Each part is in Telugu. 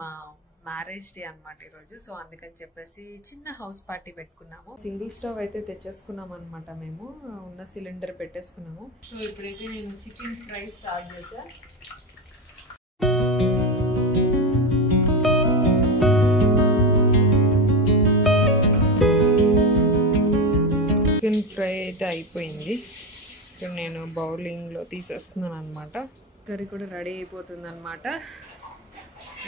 మా మ్యారేజ్ డే అనమాట ఈరోజు. సో అందుకని చెప్పేసి చిన్న హౌస్ పార్టీ పెట్టుకున్నాము. సింగిల్ స్టవ్ అయితే తెచ్చేసుకున్నాం అనమాట. మేము ఉన్న సిలిండర్ పెట్టేసుకున్నాము. సో ఇప్పుడైతే నేను చికెన్ ఫ్రై స్టార్ట్ చేసా. చికెన్ ఫ్రై అయితే అయిపోయింది. ఇప్పుడు నేను బౌలింగ్లో తీసేస్తున్నాను అనమాట. కర్రీ కూడా రెడీ అయిపోతుంది అనమాట.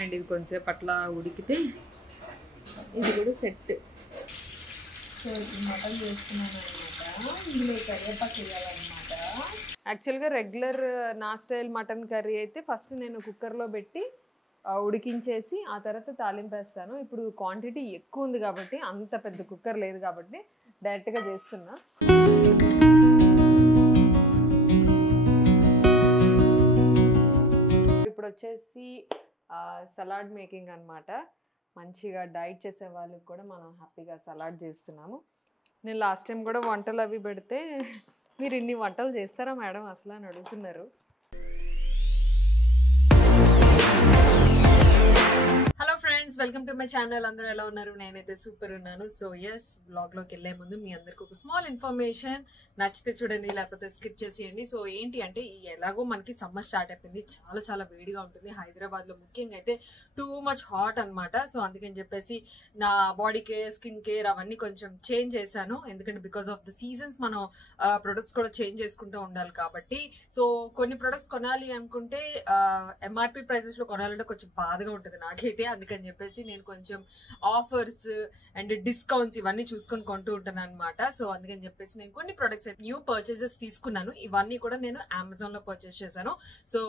అండ్ ఇది కొంచెంసేపు అట్లా ఉడికితే ఇది కూడా సెట్. సో ఇప్పుడు మటన్ చేస్తున్నాను అనమాట. ఇందులో కరివేపాకు వేయాలన్నమాట. యాక్చువల్గా రెగ్యులర్ నా స్టైల్ మటన్ కర్రీ అయితే ఫస్ట్ నేను కుక్కర్లో పెట్టి ఉడికించేసి ఆ తర్వాత తాలింపేస్తాను. ఇప్పుడు క్వాంటిటీ ఎక్కువ ఉంది కాబట్టి, అంత పెద్ద కుక్కర్ లేదు కాబట్టి డైరెక్ట్గా చేస్తున్నా. ఇప్పుడు వచ్చేసి సలాడ్ మేకింగ్ అనమాట. మంచిగా డైట్ చేసే వాళ్ళకి కూడా మనం హ్యాపీగా సలాడ్ చేస్తున్నాము. నేను లాస్ట్ టైం కూడా వంటలు అవి పెడితే మీరు ఇన్ని వంటలు చేస్తారా మేడం అసలు అని అడుగుతున్నారు. Hello friends, welcome to my channel. అందరూ ఎలా ఉన్నారు? నేనైతే సూపర్ ఉన్నాను. సో ఎస్, బ్లాగ్లోకి వెళ్ళే ముందు మీ అందరికి ఒక స్మాల్ ఇన్ఫర్మేషన్. నచ్చితే చూడండి, లేకపోతే స్కిప్ చేసేయండి. సో ఏంటి అంటే, ఎలాగో మనకి సమ్మర్ స్టార్ట్ అయిపోయింది. చాలా చాలా వేడిగా ఉంటుంది హైదరాబాద్లో. ముఖ్యంగా అయితే టూ మచ్ హాట్ అనమాట. సో అందుకని చెప్పేసి నా బాడీ కేర్, స్కిన్ కేర్ అవన్నీ కొంచెం చేంజ్ చేశాను. ఎందుకంటే బికాస్ ఆఫ్ ద సీజన్స్ మనం ప్రొడక్ట్స్ కూడా చేంజ్ చేసుకుంటూ ఉండాలి కాబట్టి. సో కొన్ని ప్రొడక్ట్స్ కొనాలి అనుకుంటే ఎంఆర్పి ప్రైసెస్లో కొనాలంటే కొంచెం బాధగా ఉంటుంది నాకైతే. అందుకని చెప్పేసి నేను కొంచెం ఆఫర్స్ అండ్ డిస్కౌంట్స్ ఇవన్నీ చూసుకొని కొంటూ ఉంటాను అనమాట. సో అందుకని చెప్పేసి నేను కొన్ని ప్రొడక్ట్స్ న్యూ పర్చేసెస్ తీసుకున్నాను. ఇవన్నీ కూడా నేను అమెజాన్లో పర్చేస్ చేశాను. సో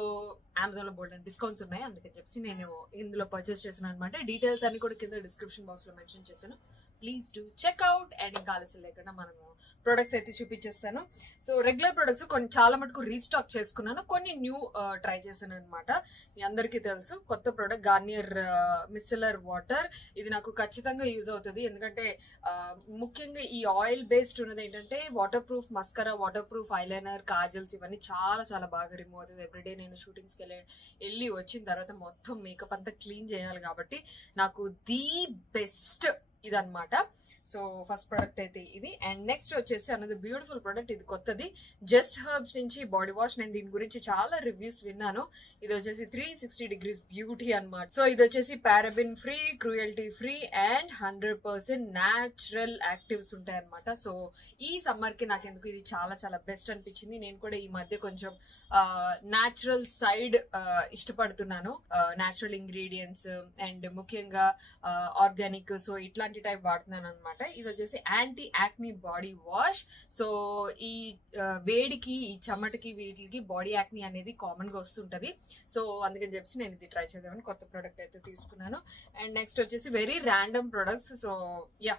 అమెజాన్లో బోల్డ్ డిస్కౌంట్స్ ఉన్నాయి, అందుకని చెప్పేసి నేను ఇందులో పర్చేస్ చేశాను అనమాట. డీటెయిల్స్ అన్ని కూడా కింద డిస్క్రిప్షన్ బాక్స్లో మెన్షన్ చేశాను. Please do checkout. అండ్ ఇంకా ఆలస్యం లేకుండా మనము ప్రొడక్ట్స్ అయితే చూపించేస్తాను. సో రెగ్యులర్ ప్రొడక్ట్స్ కొన్ని చాలా మటుకు రీస్టాక్ చేసుకున్నాను, కొన్ని న్యూ ట్రై చేశాను అనమాట. మీ అందరికీ తెలుసు కొత్త ప్రోడక్ట్ గార్నియర్ మిస్సెలర్ వాటర్. ఇది నాకు ఖచ్చితంగా యూజ్ అవుతుంది. ఎందుకంటే ముఖ్యంగా ఈ ఆయిల్ బేస్డ్ ఉన్నది ఏంటంటే water proof mascara, water proof eyeliner, kajals ఇవన్నీ చాలా చాలా బాగా రిమూవ్ అవుతుంది. ఎవ్రీడే నేను షూటింగ్స్కి వెళ్ళి వచ్చిన తర్వాత మొత్తం మేకప్ అంతా క్లీన్ చేయాలి కాబట్టి నాకు ది బెస్ట్ ఇదన్నమాట. సో ఫస్ట్ ప్రోడక్ట్ అయితే ఇది. అండ్ నెక్స్ట్ వచ్చేసి అన్నది బ్యూటిఫుల్ ప్రోడక్ట్. ఇది కొత్తది, జస్ట్ హర్బ్స్ నుంచి బాడీ వాష్. నేను దీని గురించి చాలా రివ్యూస్ విన్నాను. ఇది వచ్చేసి 360 degrees బ్యూటీ అనమాట. సో ఇది వచ్చేసి paraben free, cruelty free and 100% natural actives ఉంటాయి అనమాట. సో ఈ సమ్మర్ కి నాకు ఎందుకు ఇది చాలా చాలా బెస్ట్ అనిపించింది. నేను కూడా ఈ మధ్య కొంచెం న్యాచురల్ సైడ్ ఇష్టపడుతున్నాను. న్యాచురల్ ఇంగ్రీడియంట్స్ అండ్ ముఖ్యంగా ఆర్గానిక్. సో ఇట్లాంటి టైప్ వాడుతున్నాను అనమాట. ఇది వచ్చేసి anti acne body wash. So ఈ వేడికి, ఈ చెమటకి, వీటికి బాడీ యాక్నీ అనేది కామన్ గా వస్తుంటది. సో అందుకని చెప్పి నేను ఇది ట్రై చేద్దామని కొత్త ప్రోడక్ట్ అయితే తీసుకున్నాను. అండ్ నెక్స్ట్ వచ్చేసి very random products. So yeah,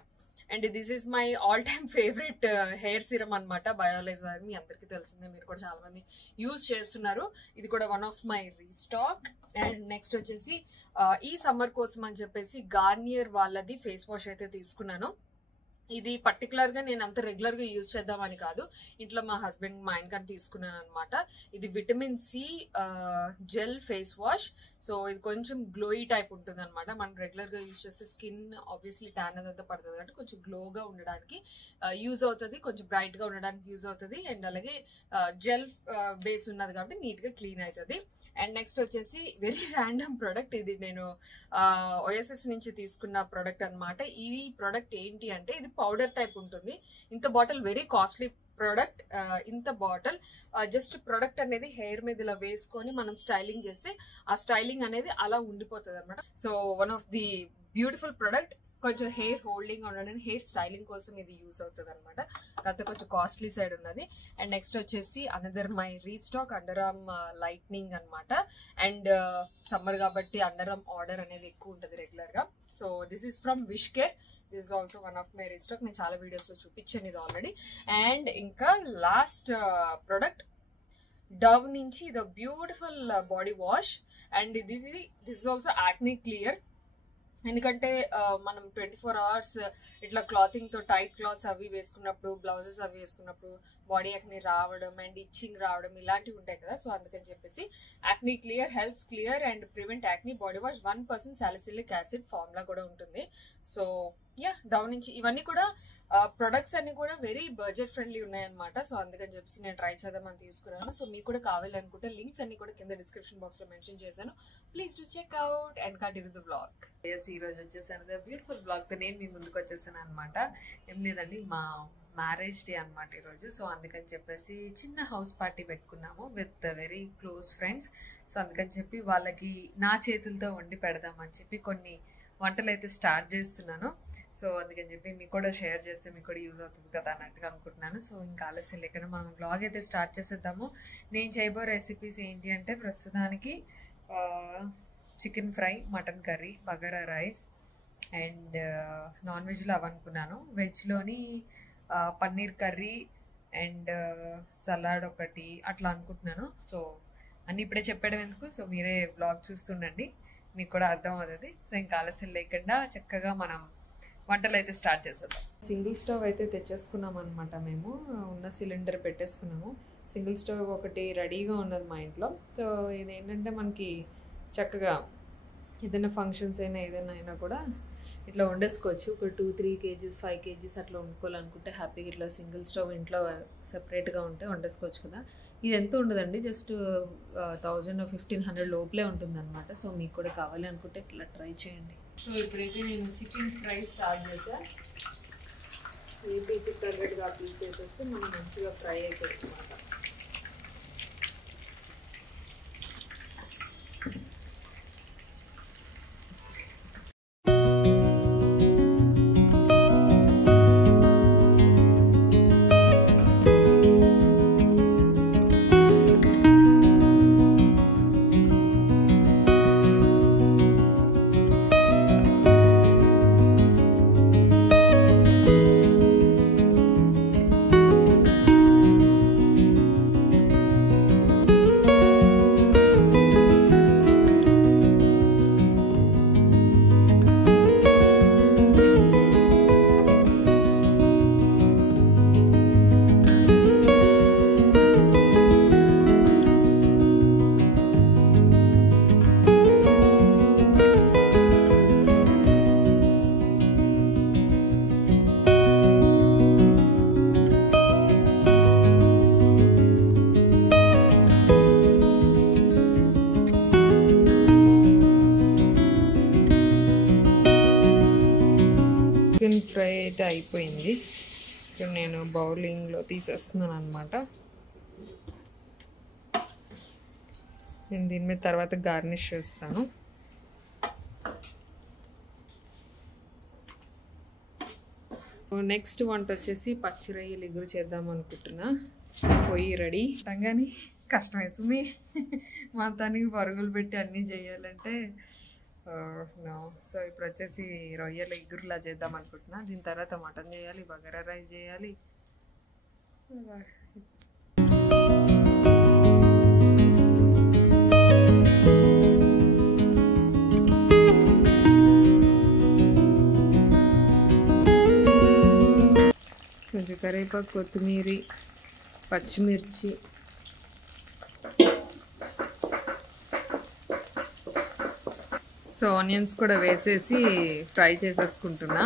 and this is my all time favourite hair serum అనమాట. బయోలైజ్ వారి మీ అందరికీ తెలిసిందే, మీరు కూడా చాలా మంది యూజ్ చేస్తున్నారు. ఇది కూడా one of my restock. And next వచ్చేసి ఈ సమ్మర్ కోసం అని చెప్పేసి గార్నియర్ వాళ్ళది ఫేస్ వాష్ అయితే తీసుకున్నాను. ఇది పర్టికులర్ గా నేను అంత రెగ్యులర్ గా యూజ్ చేద్దామని కాదు, ఇంట్లో మా హస్బెండ్ మా ఆయనకని తీసుకున్నాను అనమాట. ఇది vitamin C gel face wash. So ఇది కొంచెం గ్లోయి టైప్ ఉంటుంది అనమాట. మనం రెగ్యులర్ గా యూజ్ చేస్తే స్కిన్ ఆబ్వియస్లీ ట్యాన్ అదంతా పడుతుంది కాబట్టి కొంచెం గ్లోగా ఉండడానికి యూజ్ అవుతుంది, కొంచెం బ్రైట్ గా ఉండడానికి యూజ్ అవుతుంది. అండ్ అలాగే జెల్ బేస్ ఉన్నది కాబట్టి నీట్ గా క్లీన్ అవుతుంది. అండ్ నెక్స్ట్ వచ్చేసి వెరీ ర్యాండమ్ ప్రోడక్ట్. ఇది నేను ఓఎస్ఎస్ నుంచి తీసుకున్న ప్రోడక్ట్ అనమాట. ఈ ప్రోడక్ట్ ఏంటి అంటే, ఇది పౌడర్ టైప్ ఉంటుంది. ఇంత బాటిల్ వెరీ కాస్ట్లీ ప్రోడక్ట్. ఇంత బాటిల్ జస్ట్ ప్రోడక్ట్ అనేది హెయిర్ మీద ఇలా వేసుకొని మనం స్టైలింగ్ చేస్తే ఆ స్టైలింగ్ అనేది అలా ఉండిపోతుంది అనమాట. So one of the beautiful product. కొంచెం హెయిర్ హోల్డింగ్ ఉండడానికి, హెయిర్ స్టైలింగ్ కోసం ఇది యూజ్ అవుతుంది అనమాట. కాకపోతే కొంచెం కాస్ట్లీ సైడ్ ఉన్నది. అండ్ నెక్స్ట్ వచ్చేసి another my restock under arm lightning అనమాట. అండ్ సమ్మర్ కాబట్టి అండర్ ఆర్మ్ ఆర్డర్ అనేది ఎక్కువ ఉంటుంది రెగ్యులర్ గా. So this is from wish care. This is also one of my restock. నేను చాలా వీడియోస్ లో చూపించాను ఇది ఆల్రెడీ. అండ్ ఇంకా లాస్ట్ ప్రోడక్ట్ డవ్ నుంచి ఇది beautiful body wash. And this is also acne clear. ఎందుకంటే మనం 24 hours ఇట్లా క్లాతింగ్తో టైట్ క్లాత్స్ అవి వేసుకున్నప్పుడు, బ్లౌజెస్ అవి వేసుకున్నప్పుడు బాడీ యాక్ని రావడం అండ్ ఇచ్చింగ్ రావడం ఇలాంటివి ఉంటాయి కదా. సో అందుకని చెప్పేసి acne clear helps clear and prevent acne body wash 1% salicylic acid formula కూడా ఉంటుంది. సో డౌన్ నుంచి ఇవన్నీ కూడా ప్రొడక్ట్స్ అన్ని కూడా వెరీ బడ్జెట్ ఫ్రెండ్లీ ఉన్నాయన్నమాట. సో అందుకని చెప్పేసి నేను ట్రై చేద్దామని తీసుకున్నాను. సో మీకు కూడా కావాలనుకుంటే లింక్స్ అన్ని కూడా కింద డిస్క్రిప్షన్ బాక్స్లో మెన్షన్ చేశాను. Please to check out and continue the blog. ఈ రోజు వచ్చేసాను బ్యూటిఫుల్ బ్లాగ్తో నేను మీ ముందుకు వచ్చేసాను అనమాట. ఏం లేదండి, మా మ్యారేజ్ డే అనమాట ఈరోజు. సో అందుకని చెప్పేసి చిన్న హౌస్ పార్టీ పెట్టుకున్నాము with very close friends. So అందుకని చెప్పి వాళ్ళకి నా చేతులతో వండి పెడదామని చెప్పి కొన్ని వంటలు అయితే స్టార్ట్ చేస్తున్నాను. సో అందుకని చెప్పి మీకు కూడా షేర్ చేస్తే మీకు కూడా యూజ్ అవుతుంది కదా అన్నట్టుగా అనుకుంటున్నాను. సో ఇంకా ఆలస్యం లేకుండా మనం బ్లాగ్ అయితే స్టార్ట్ చేసేద్దాము. నేను చేయబో రెసిపీస్ ఏంటి అంటే ప్రస్తుతానికి chicken fry, mutton curry, bagara rice and non వెజ్లో అవనుకున్నాను. వెజ్లోని పన్నీర్ కర్రీ అండ్ సలాడ్ ఒకటి అట్లా అనుకుంటున్నాను. సో అన్నీ ఇప్పుడే చెప్పడం ఎందుకు, సో మీరే బ్లాగ్ చూస్తుండండి, మీకు కూడా అర్థం అవుతుంది. సో ఇంకా ఆలస్యం లేకుండా చక్కగా మనం వంటలు అయితే స్టార్ట్ చేసేద్దాం. సింగిల్ స్టవ్ అయితే తెచ్చేసుకున్నాం అనమాట. మేము ఉన్న సిలిండర్ పెట్టేసుకున్నాము. సింగిల్ స్టవ్ ఒకటి రెడీగా ఉన్నది మా ఇంట్లో. సో ఇదేంటంటే మనకి చక్కగా ఏదైనా ఫంక్షన్స్ అయినా ఏదైనా కూడా ఇట్లా వండేసుకోవచ్చు. ఒక 2-3 kgs 5 kgs అట్లా వండుకోవాలనుకుంటే హ్యాపీగా ఇట్లా సింగిల్ స్టవ్ ఇంట్లో సెపరేట్గా ఉంటే వండేసుకోవచ్చు కదా. ఇది ఎంత ఉండదండి, జస్ట్ 1000-1500 లోపలే ఉంటుంది అనమాట. సో మీకు కూడా కావాలి అనుకుంటే ఇట్లా ట్రై చేయండి. సో ఇప్పుడైతే నేను చికెన్ ఫ్రై స్టార్ట్ చేసాను. ఈ పీస్ తగ్గట్టుగా పీస్ చేసేస్తే మనం మంచిగా ఫ్రై అయిపోతుంది అనమాట. చికెన్ ఫ్రై అయితే అయిపోయింది. ఇప్పుడు నేను బౌలింగ్లో తీసేస్తున్నాను అనమాట. నేను దీని మీద తర్వాత గార్నిష్ చేస్తాను. నెక్స్ట్ వంట వచ్చేసి పచ్చి రొయ్యలు ఇగురు చేద్దాం అనుకుంటున్నా. పొయ్యి రెడీ కానీ కష్టం వేసుమి మా తనకి పరుగులు పెట్టి అన్నీ చేయాలంటే సో ఇప్పుడు వచ్చేసి రొయ్యలు ఇగురులా చేద్దాం అనుకుంటున్నా. దీని తర్వాత మటన్ చేయాలి, బగారా రైస్ చేయాలి. కొంచెం కరివేపాకు, కొత్తిమీర, పచ్చిమిర్చి, సో ఆనియన్స్ కూడా వేసేసి ఫ్రై చేసేసుకుంటున్నా.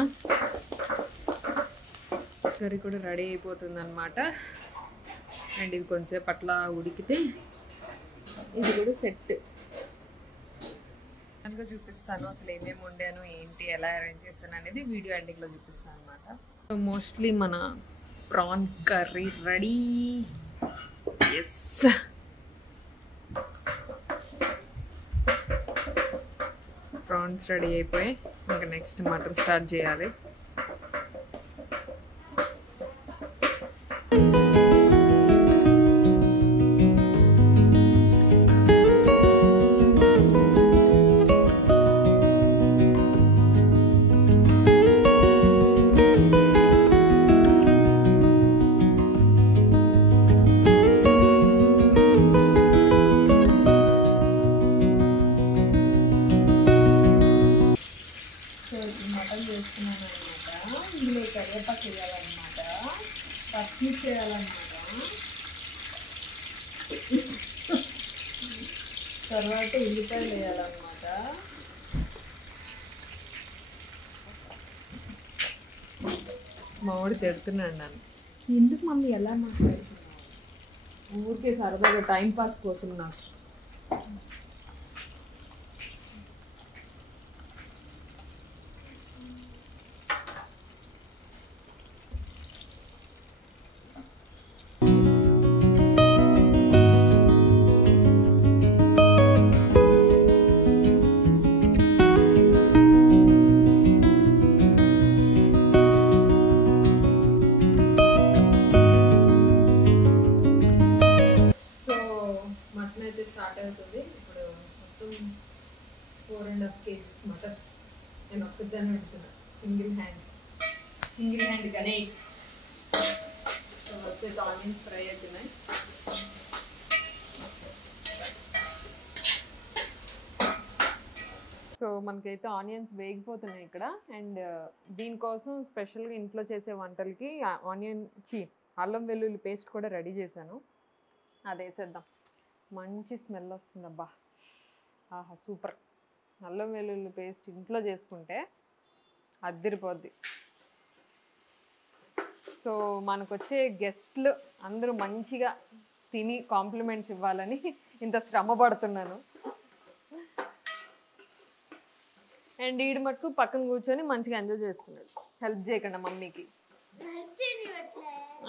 కర్రీ కూడా రెడీ అయిపోతుంది అనమాట. అండ్ ఇది కొంచెంసేపు అట్లా ఉడికితే ఇది కూడా సెట్ అందులో చూపిస్తాను. అసలు ఏమేమి వండాను, ఏంటి, ఎలా అరేంజ్ చేస్తాను అనేది వీడియో ఎండింగ్లో చూపిస్తాను అనమాట. సో మోస్ట్లీ మన prawn curry ready. Yes, prawns ready అయిపోయి ఇంకా నెక్స్ట్ మటన్ స్టార్ట్ చేయాలి. కరివేపాకు వేయాలన్నమాట, పచ్చిమిర్చి వేయాలన్నమాట, తర్వాత ఉల్లిపాయలు వేయాలన్నమాట. మామిడి తిడుతున్నాడు నన్ను, ఎందుకు మమ్మీ ఎలా మాట్లాడుతున్నావు, ఊరికే సరదాగా టైంపాస్ కోసం నాకు. స్టార్ట్ అవుతుంది ఇప్పుడు. మొత్తం 4.5 kgs మటన్ నేను ఒక్కదాన్ని పెడుతున్నా, single hand Ganesh. So first onions fry అవుతున్నాయి. సో మనకైతే ఆనియన్స్ వేగిపోతున్నాయి ఇక్కడ. అండ్ దీనికోసం స్పెషల్గా ఇంట్లో చేసే వంటలకి అల్లం వెల్లుల్లి పేస్ట్ కూడా రెడీ చేశాను, అది వేసేద్దాం. మంచి స్మెల్ వస్తుంది అబ్బా, ఆహా సూపర్. అల్లం వెల్లుల్లి పేస్ట్ ఇంట్లో చేసుకుంటే అద్దిరిపోద్ది. సో మనకు వచ్చే గెస్ట్లు అందరూ మంచిగా తిని కాంప్లిమెంట్స్ ఇవ్వాలని ఇంత శ్రమ పడుతున్నాను. అండ్ ఈడు మటుకు పక్కన కూర్చొని మంచిగా ఎంజాయ్ చేస్తున్నాడు, హెల్ప్ చేయకుండా మమ్మీకి.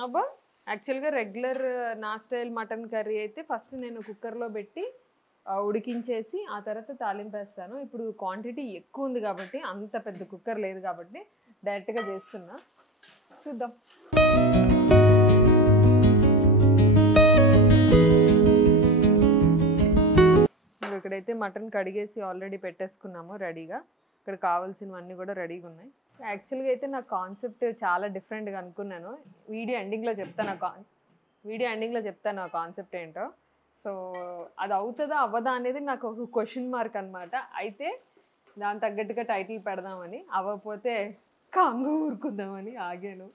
అబ్బా యాక్చువల్గా రెగ్యులర్ నా స్టైల్ మటన్ కర్రీ అయితే ఫస్ట్ నేను కుక్కర్లో పెట్టి ఉడికించేసి ఆ తర్వాత తాలింపు వేస్తాను. ఇప్పుడు క్వాంటిటీ ఎక్కువ ఉంది కాబట్టి, అంత పెద్ద కుక్కర్ లేదు కాబట్టి డైరెక్ట్గా చేస్తున్నా. చూద్దాం. ఇక్కడైతే మటన్ కడిగేసి ఆల్రెడీ పెట్టేసుకున్నాము రెడీగా. ఇక్కడ కావాల్సినవన్నీ కూడా రెడీగా ఉన్నాయి. యాక్చువల్గా అయితే నా కాన్సెప్ట్ చాలా డిఫరెంట్గా అనుకున్నాను. వీడియో ఎండింగ్లో చెప్తాను ఆ కాన్సెప్ట్ ఏంటో. సో అది అవుతుందా అవ్వదా అనేది నాకు ఒక క్వశ్చన్ మార్క్ అనమాట. అయితే దాని తగ్గట్టుగా టైటిల్ పెడదామని, అవ్వకపోతే కాంగు ఊరుకుందామని ఆగాను.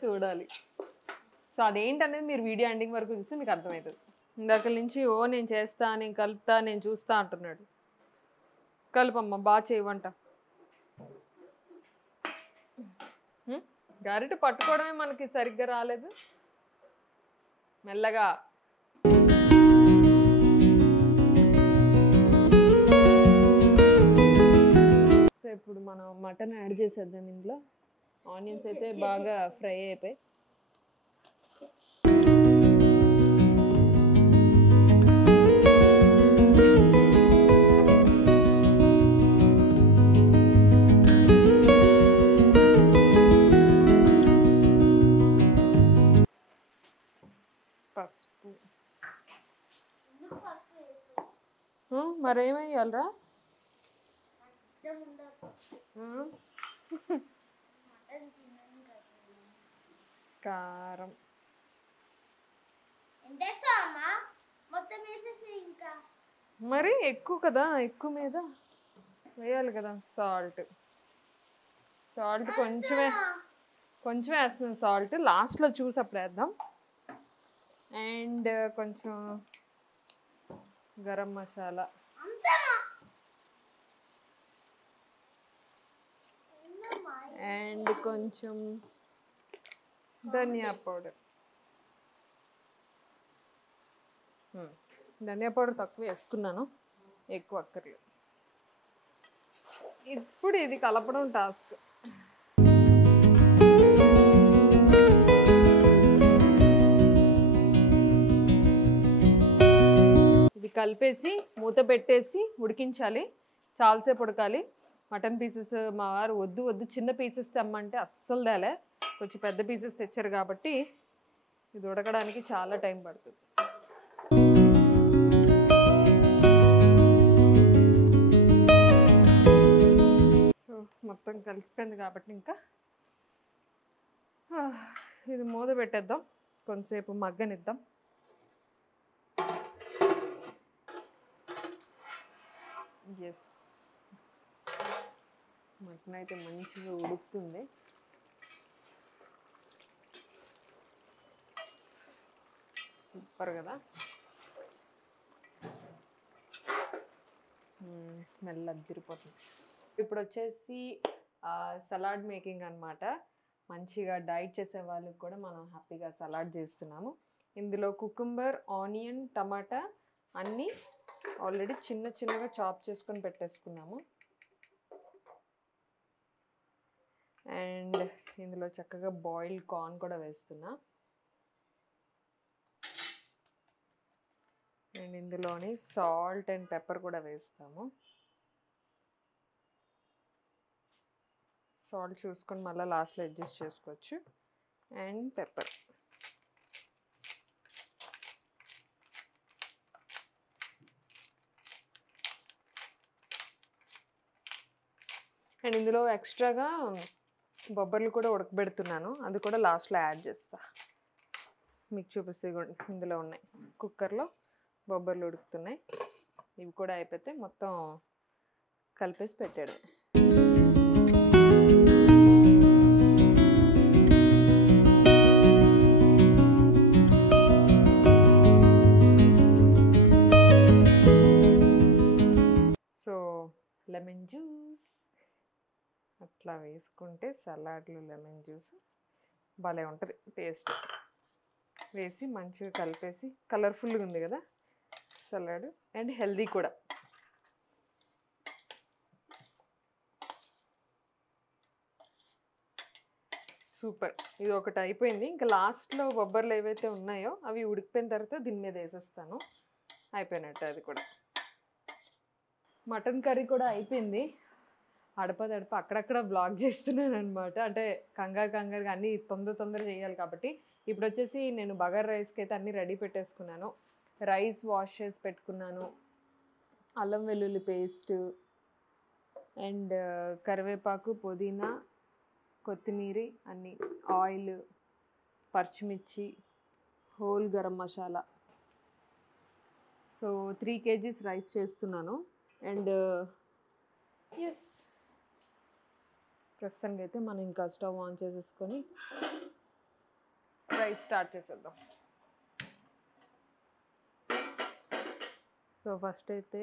చూడాలి. సో అదేంటనేది మీరు వీడియో ఎండింగ్ వరకు చూస్తే మీకు అర్థమవుతుంది. ఇందాక నుంచి నేను చేస్తా, నేను కలుపుతా, నేను చూస్తా అంటున్నాడు. కలుపమ్మ, బాగా చేయవంట. గరిట పట్టుకోవడమే మనకి సరిగ్గా రాలేదు. మెల్లగా. సో ఇప్పుడు మనం మటన్ యాడ్ చేసేద్దాం ఇందులో. ఆనియన్స్ అయితే బాగా ఫ్రై అయిపోయి. పసుపు మరేమేయాలరా? కారం మరి ఎక్కువ కదా, ఎక్కువ మీద వేయాలి కదా. సాల్ట్ కొంచెమే వేస్తున్నాం. సాల్ట్ లాస్ట్లో చూసి అప్పుడు వేద్దాం. అండ్ కొంచెం గరం మసాలా, అండ్ కొంచెం ధనియా పౌడర్. ధనియా పౌడర్ తక్కువ వేసుకున్నాను, ఎక్కువ అక్కర్లేదు. ఇప్పుడు ఇది కలపడం టాస్క్. ఇది కలిపేసి మూత పెట్టేసి ఉడికించాలి. చాలాసేపు ఉడకాలి. మటన్ పీసెస్ మా వారు వద్దు చిన్న పీసెస్ తెమ్మంటే అస్సలు తేలే, కొంచెం పెద్ద పీసెస్ తెచ్చారు కాబట్టి ఇది ఉడకడానికి చాలా టైం పడుతుంది. సో మొత్తం కలిసిపోయింది కాబట్టి ఇంకా ఇది మూత పెట్టేద్దాం, కొంతసేపు మగ్గనిద్దాం. ఎస్, మటన్ అయితే మంచిగా ఉడుకుతుంది. సూపర్ కదా. స్మెల్ అదిరిపోతుంది. ఇప్పుడు వచ్చేసి సలాడ్ మేకింగ్ అనమాట. మంచిగా డైట్ చేసే వాళ్ళకి కూడా మనం హ్యాపీగా సలాడ్ చేస్తున్నాము. ఇందులో కుకుంబర్, ఆనియన్, టమాటా అన్నీ ఆల్రెడీ చిన్న చిన్నగా చాప్ చేసుకొని పెట్టేసుకున్నాము. అండ్ ఇందులో చక్కగా బాయిల్డ్ కార్న్ కూడా వేస్తున్నా. అండ్ ఇందులోని సాల్ట్ అండ్ పెప్పర్ కూడా వేస్తాము. సాల్ట్ చూసుకొని మళ్ళీ లాస్ట్లో అడ్జస్ట్ చేసుకోవచ్చు. And pepper. అండ్ ఇందులో ఎక్స్ట్రాగా బొబ్బర్లు కూడా ఉడకబెడుతున్నాను, అది కూడా లాస్ట్లో యాడ్ చేస్తా. మీకు చూపిస్తే ఇందులో ఉన్నాయి, కుక్కర్లో బొబ్బర్లు ఉడుకుతున్నాయి. ఇవి కూడా అయిపోతే మొత్తం కలిపేసి పెట్టాడు. సో లెమన్ జ్యూస్ అట్లా వేసుకుంటే సలాడ్లో లెమన్ జ్యూస్ భలే ఉంటుంది టేస్ట్. వేసి మంచిగా కలిపేసి, కలర్ఫుల్గా ఉంది కదా సలాడ్, అండ్ హెల్దీ కూడా. సూపర్. ఇది ఒకటి అయిపోయింది. ఇంకా లాస్ట్లో బొబ్బర్లు ఏవైతే ఉన్నాయో అవి ఉడికిపోయిన తర్వాత దీని మీద వేసేస్తాను. అయిపోయినట్టు అది కూడా. మటన్ కర్రీ కూడా అయిపోయింది. అడపదడప అక్కడక్కడ బ్లాగ్ చేస్తున్నాను అనమాట. అంటే కంగారుగా అన్నీ తొందర చేయాలి కాబట్టి. ఇప్పుడు వచ్చేసి నేను బగారా రైస్కి అయితే అన్నీ రెడీ పెట్టేసుకున్నాను. రైస్ వాష్ చేసి పెట్టుకున్నాను, అల్లం వెల్లుల్లి పేస్ట్ అండ్ కరివేపాకు, పుదీనా, కొత్తిమీర అన్నీ, ఆయిల్, పచ్చిమిర్చి, whole garam masala. So 3 kgs rice చేస్తున్నాను. అండ్ ఎస్, ప్రస్తుతానికి అయితే మనం ఇంకా స్టవ్ ఆన్ చేసేసుకొని రైస్ స్టార్ట్ చేసేద్దాం. సో ఫస్ట్ అయితే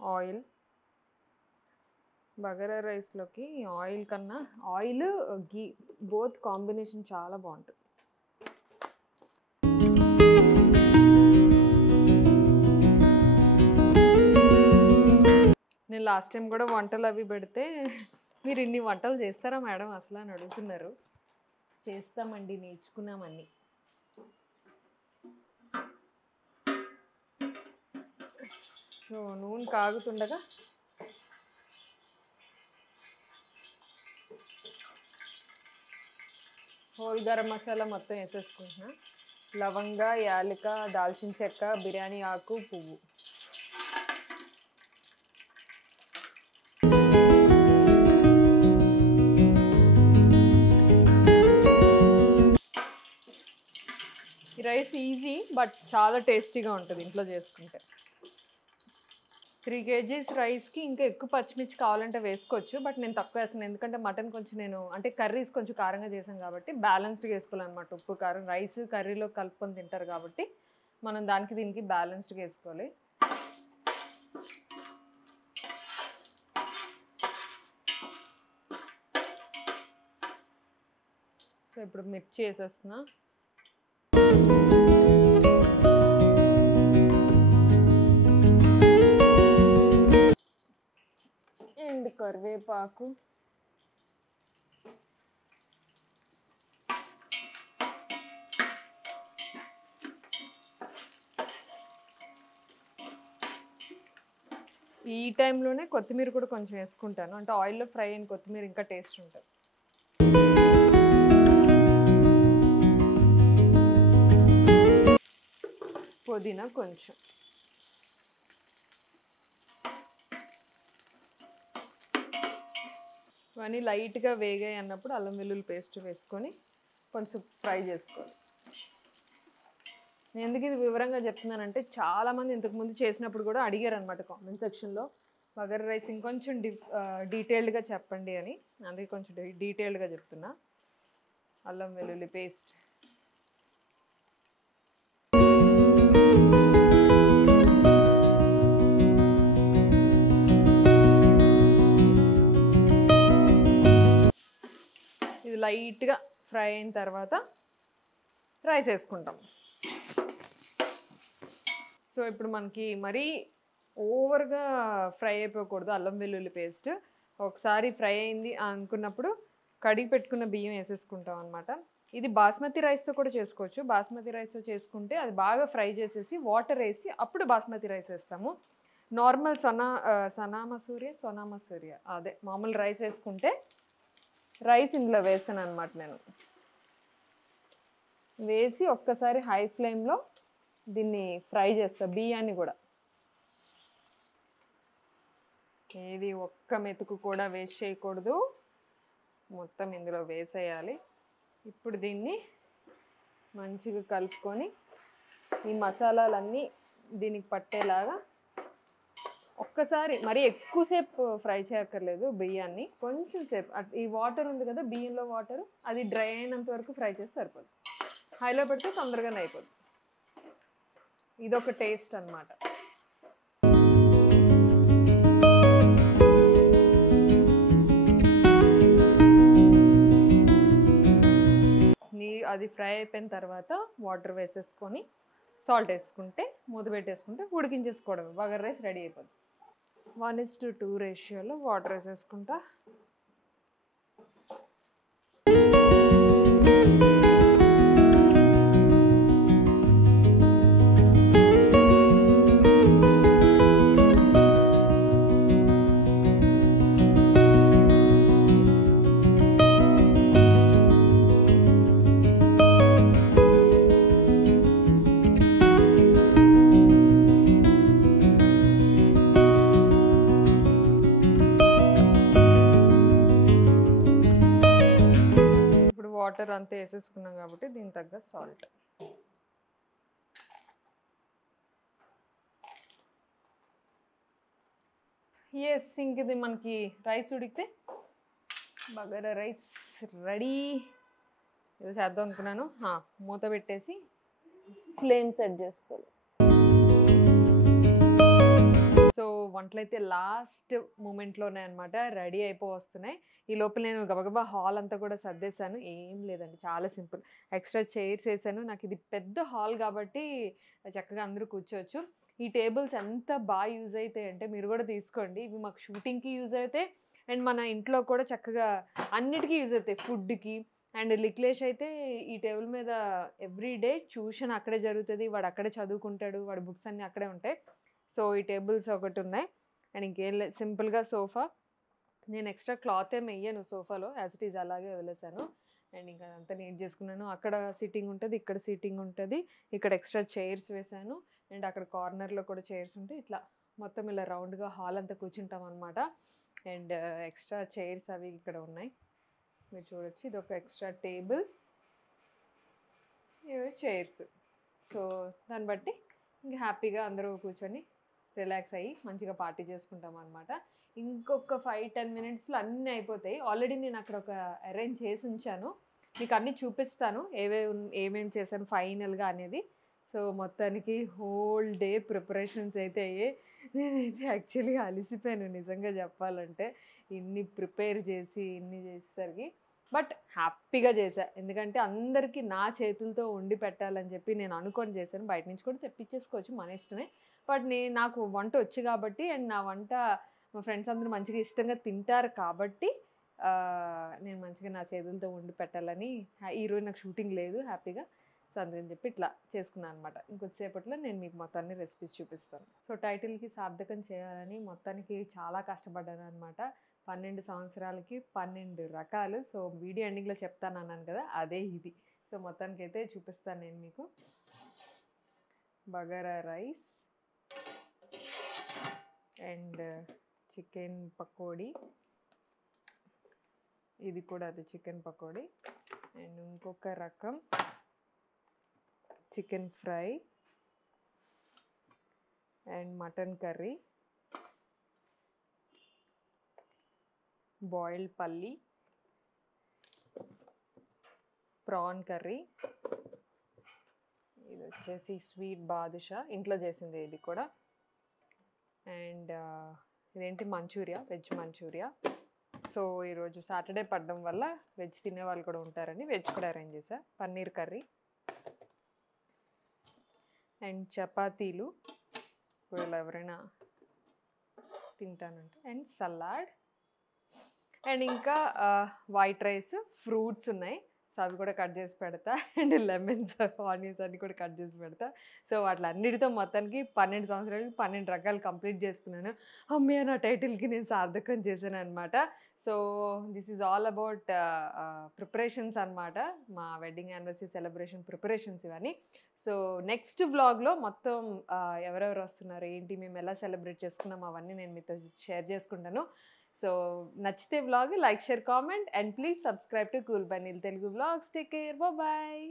ఆయిల్. బగారా రైస్లోకి ఆయిల్ కన్నా ఆయిల్, గీ బోత్ కాంబినేషన్ చాలా బాగుంటుంది. నేను లాస్ట్ టైం కూడా వంటలు అవి పెడితే మీరు ఇన్ని వంటలు చేస్తారా మేడం అసలు అని అడుగుతున్నారు. చేస్తామండి, నేర్చుకున్నామని. సో నూనె కాగుతుండగా హోల్ గరం మసాలా మొత్తం వేసేసుకుంటున్నా. లవంగా, యాలక, దాల్చిన చెక్క, బిర్యానీ ఆకు, పువ్వు. ఈ రైస్ ఈజీ బట్ చాలా టేస్టీగా ఉంటుంది ఇంట్లో చేసుకుంటే. 3 kgs రైస్కి ఇంకా ఎక్కువ పచ్చిమిర్చి కావాలంటే వేసుకోవచ్చు, బట్ నేను తక్కువ వేస్తాను. ఎందుకంటే మటన్ కొంచెం నేను అంటే కర్రీస్ కొంచెం కారంగా చేసాం కాబట్టి బ్యాలెన్స్డ్గా వేసుకోవాలన్నమాట. ఉప్పు కారం రైస్ కర్రీలో కలుపుకొని తింటారు కాబట్టి మనం దానికి దీనికి బ్యాలెన్స్డ్గా వేసుకోవాలి. సో ఇప్పుడు మిర్చి వేసేస్తున్నా. అండ్ కరివేపాకు, ఈ టైంలోనే కొత్తిమీర కూడా కొంచెం వేసుకుంటాను. అంటే ఆయిల్లో ఫ్రై అయిన కొత్తిమీర ఇంకా టేస్ట్ ఉంటుంది. పుదీనా కొంచెం. ఇవన్నీ లైట్గా వేగాయి అన్నప్పుడు అల్లం వెల్లుల్లి పేస్ట్ వేసుకొని కొంచెం ఫ్రై చేసుకోవాలి. నేను ఎందుకు ఇది వివరంగా చెప్తున్నానంటే చాలామంది ఇంతకుముందు చేసినప్పుడు కూడా అడిగారు అనమాట కామెంట్ సెక్షన్లో, బగారా రైస్ ఇంకొంచెం డీటెయిల్డ్గా చెప్పండి అని. అందుకే కొంచెం డీటెయిల్డ్గా చెప్తున్నా. అల్లం వెల్లుల్లి పేస్ట్, ఇది లైట్గా ఫ్రై అయిన తర్వాత రైస్ వేసుకుంటాం. సో ఇప్పుడు మనకి మరీ ఓవర్గా ఫ్రై అయిపోకూడదు అల్లం వెల్లుల్లి పేస్ట్. ఒకసారి ఫ్రై అయింది అనుకున్నప్పుడు కడిగి పెట్టుకున్న బియ్యం వేసేసుకుంటాం అనమాట. ఇది బాస్మతి రైస్తో కూడా చేసుకోవచ్చు. బాస్మతి రైస్తో చేసుకుంటే అది బాగా ఫ్రై చేసేసి వాటర్ వేసి అప్పుడు బాస్మతి రైస్ వేస్తాము. నార్మల్ సోనా మసూరియా అదే మామూలు రైస్ వేసుకుంటే రైస్ ఇందులో వేస్తాను అనమాట. నేను వేసి ఒక్కసారి హై ఫ్లేమ్లో దీన్ని ఫ్రై చేస్తా. బియ్యాన్ని కూడా ఏది ఒక్క మెతుకు కూడా వేస్ట్ చేయకూడదు, మొత్తం ఇందులో వేసేయాలి. ఇప్పుడు దీన్ని మంచిగా కలుపుకొని ఈ మసాలాలన్నీ దీనికి పట్టేలాగా ఒక్కసారి మరీ ఎక్కువసేపు ఫ్రై చేయక్కర్లేదు బియ్యాన్ని. కొంచెం సేపు ఈ వాటర్ ఉంది కదా బియ్యంలో వాటర్ అది డ్రై అయినంత వరకు ఫ్రై చేస్తే సరిపోదు. హైలో పెడితే తొందరగానే అయిపోతుంది. ఇదొక టేస్ట్ అన్నమాట. అది ఫ్రై అయిపోయిన తర్వాత వాటర్ వేసేసుకొని సాల్ట్ వేసుకుంటే మూత పెట్టేసుకుంటే ఉడికించేసుకోవడం. బగారా రైస్ రెడీ అయిపోతుంది. 1:2 రేషియోలో వాటర్ వేసేసుకుంటా. వాటర్ అంతా వేసేసుకున్నాం కాబట్టి దీనికి తగ్గ సాల్ట్. ఎస్, ఇంక ఇది మనకి రైస్ ఉడికితే బగారా రైస్ రెడీ. ఏదో చేద్దాం అనుకున్నాను, మూత పెట్టేసి ఫ్లేమ్ సెట్ చేసుకోవాలి. సో వంటలు అయితే లాస్ట్ మూమెంట్లోనే అనమాట రెడీ వస్తున్నాయి. ఈ లోపల నేను గబగబా హాల్ అంతా కూడా సర్దేశాను. ఏం లేదండి, చాలా సింపుల్. ఎక్స్ట్రా చైర్స్ వేసాను. నాకు ఇది పెద్ద హాల్ కాబట్టి చక్కగా అందరూ కూర్చోవచ్చు. ఈ టేబుల్స్ ఎంత బాగా యూజ్ అవుతాయి అంటే మీరు కూడా తీసుకోండి. ఇవి మాకు షూటింగ్కి యూజ్ అవుతాయి అండ్ మన ఇంట్లో కూడా చక్కగా అన్నిటికీ యూజ్ అవుతాయి. ఫుడ్కి అండ్ లిక్లేష్ అయితే ఈ టేబుల్ మీద ఎవ్రీడే ట్యూషన్ అక్కడే జరుగుతుంది. వాడు అక్కడే చదువుకుంటాడు, వాడి బుక్స్ అన్నీ అక్కడే ఉంటాయి. సో ఈ టేబుల్స్ ఒకటి ఉన్నాయి అండ్ ఇంకేం లేదు, సింపుల్గా సోఫా. నేను ఎక్స్ట్రా క్లాత్ ఏమి వేయను సోఫాలో, యాజ్ ఇట్ ఈజ్ అలాగే వదిలేసాను. అండ్ ఇంకా అంతా నీట్ చేసుకున్నాను. అక్కడ సీటింగ్ ఉంటుంది, ఇక్కడ సీటింగ్ ఉంటుంది, ఇక్కడ ఎక్స్ట్రా చైర్స్ వేసాను అండ్ అక్కడ కార్నర్లో కూడా చైర్స్ ఉంటాయి. ఇట్లా మొత్తం ఇలా రౌండ్గా హాల్ అంతా కూర్చుంటాం అనమాట. అండ్ ఎక్స్ట్రా చైర్స్ అవి ఇక్కడ ఉన్నాయి, మీరు చూడొచ్చు. ఇది ఒక ఎక్స్ట్రా టేబుల్, ఇవి చైర్స్. సో దాన్ని బట్టి ఇంకా హ్యాపీగా అందరూ కూర్చొని రిలాక్స్ అయ్యి మంచిగా పార్టీ చేసుకుంటాం అనమాట. ఇంకొక 5-10 మినిట్స్లో అన్నీ అయిపోతాయి. ఆల్రెడీ నేను అక్కడ ఒక అరేంజ్ చేసి ఉంచాను, మీకు అన్నీ చూపిస్తాను ఏమేమి చేశాను ఫైనల్గా అనేది. సో మొత్తానికి హోల్ డే ప్రిపరేషన్స్ అయితే అయ్యాయి. నేనైతే యాక్చువల్లీ అలిసిపోయాను నిజంగా చెప్పాలంటే, ఇన్ని ప్రిపేర్ చేసి ఇన్ని చేసేసరికి. బట్ హ్యాపీగా చేశా, ఎందుకంటే అందరికీ నా చేతులతో వండి పెట్టాలని చెప్పి నేను అనుకొని చేశాను. బయట నుంచి కూడా తెప్పించేసుకోవచ్చు, మన ఇష్టమే. బట్ నాకు వంట వచ్చు కాబట్టి అండ్ నా వంట మా ఫ్రెండ్స్ అందరూ మంచిగా ఇష్టంగా తింటారు కాబట్టి నేను మంచిగా నా చేతులతో వండి పెట్టాలని. ఈరోజు నాకు షూటింగ్ లేదు హ్యాపీగా, సో అందుకని చెప్పి ఇట్లా చేసుకున్నాను అనమాట. ఇంకొద్దిసేపట్లో నేను మీకు మొత్తాన్ని రెసిపీస్ చూపిస్తాను. సో టైటిల్కి సార్థకం చేయాలని మొత్తానికి చాలా కష్టపడ్డాను అనమాట. 12 సంవత్సరాలకి 12 రకాలు. సో వీడియో ఎండింగ్లో చెప్తాను అన్నాను కదా, అదే ఇది. సో మొత్తానికి అయితే చూపిస్తాను నేను మీకు. Bagara rice and chicken pakodi, ఇది కూడా అది చికెన్ పకోడీ. అండ్ ఇంకొక రకం chicken fry and mutton curry, boiled పల్లి, ప్రాన్ కర్రీ, ఇది వచ్చేసి స్వీట్ బాదుషా, ఇంట్లో చేసింది ఇది కూడా. అండ్ ఇదేంటి మంచూరియా, వెజ్ మంచూరియా. సో ఈరోజు సాటర్డే పడడం వల్ల వెజ్ తినే వాళ్ళు కూడా ఉంటారని వెజ్ కూడా అరేంజ్ చేశా. పన్నీర్ కర్రీ అండ్ చపాతీలు ఒకవేళ ఎవరైనా తింటానంటే, అండ్ సలాడ్ అండ్ ఇంకా వైట్ రైస్, ఫ్రూట్స్ ఉన్నాయి. సో అవి కూడా కట్ చేసి పెడతా. అండ్ లెమన్స్, ఆనియన్స్ అన్నీ కూడా కట్ చేసి పెడతా. సో వాటిలన్నిటితో మొత్తానికి 12 సంవత్సరాలకి 12 రకాలు కంప్లీట్ చేసుకున్నాను. అమ్మయ్య, నా టైటిల్కి నేను సార్థకం చేశాను అనమాట. So this is all about preparations అనమాట, మా వెడ్డింగ్ యానివర్సరీ సెలబ్రేషన్ ప్రిపరేషన్స్ ఇవన్నీ. సో నెక్స్ట్ వ్లాగ్లో మొత్తం ఎవరెవరు వస్తున్నారు, ఏంటి, మేము ఎలా సెలబ్రేట్ చేసుకున్నాం, అవన్నీ నేను మీతో షేర్ చేసుకుంటాను. సో నచ్చితే vlog like, share, comment and please subscribe to cool by Neel Telugu vlogs. Take care, bye.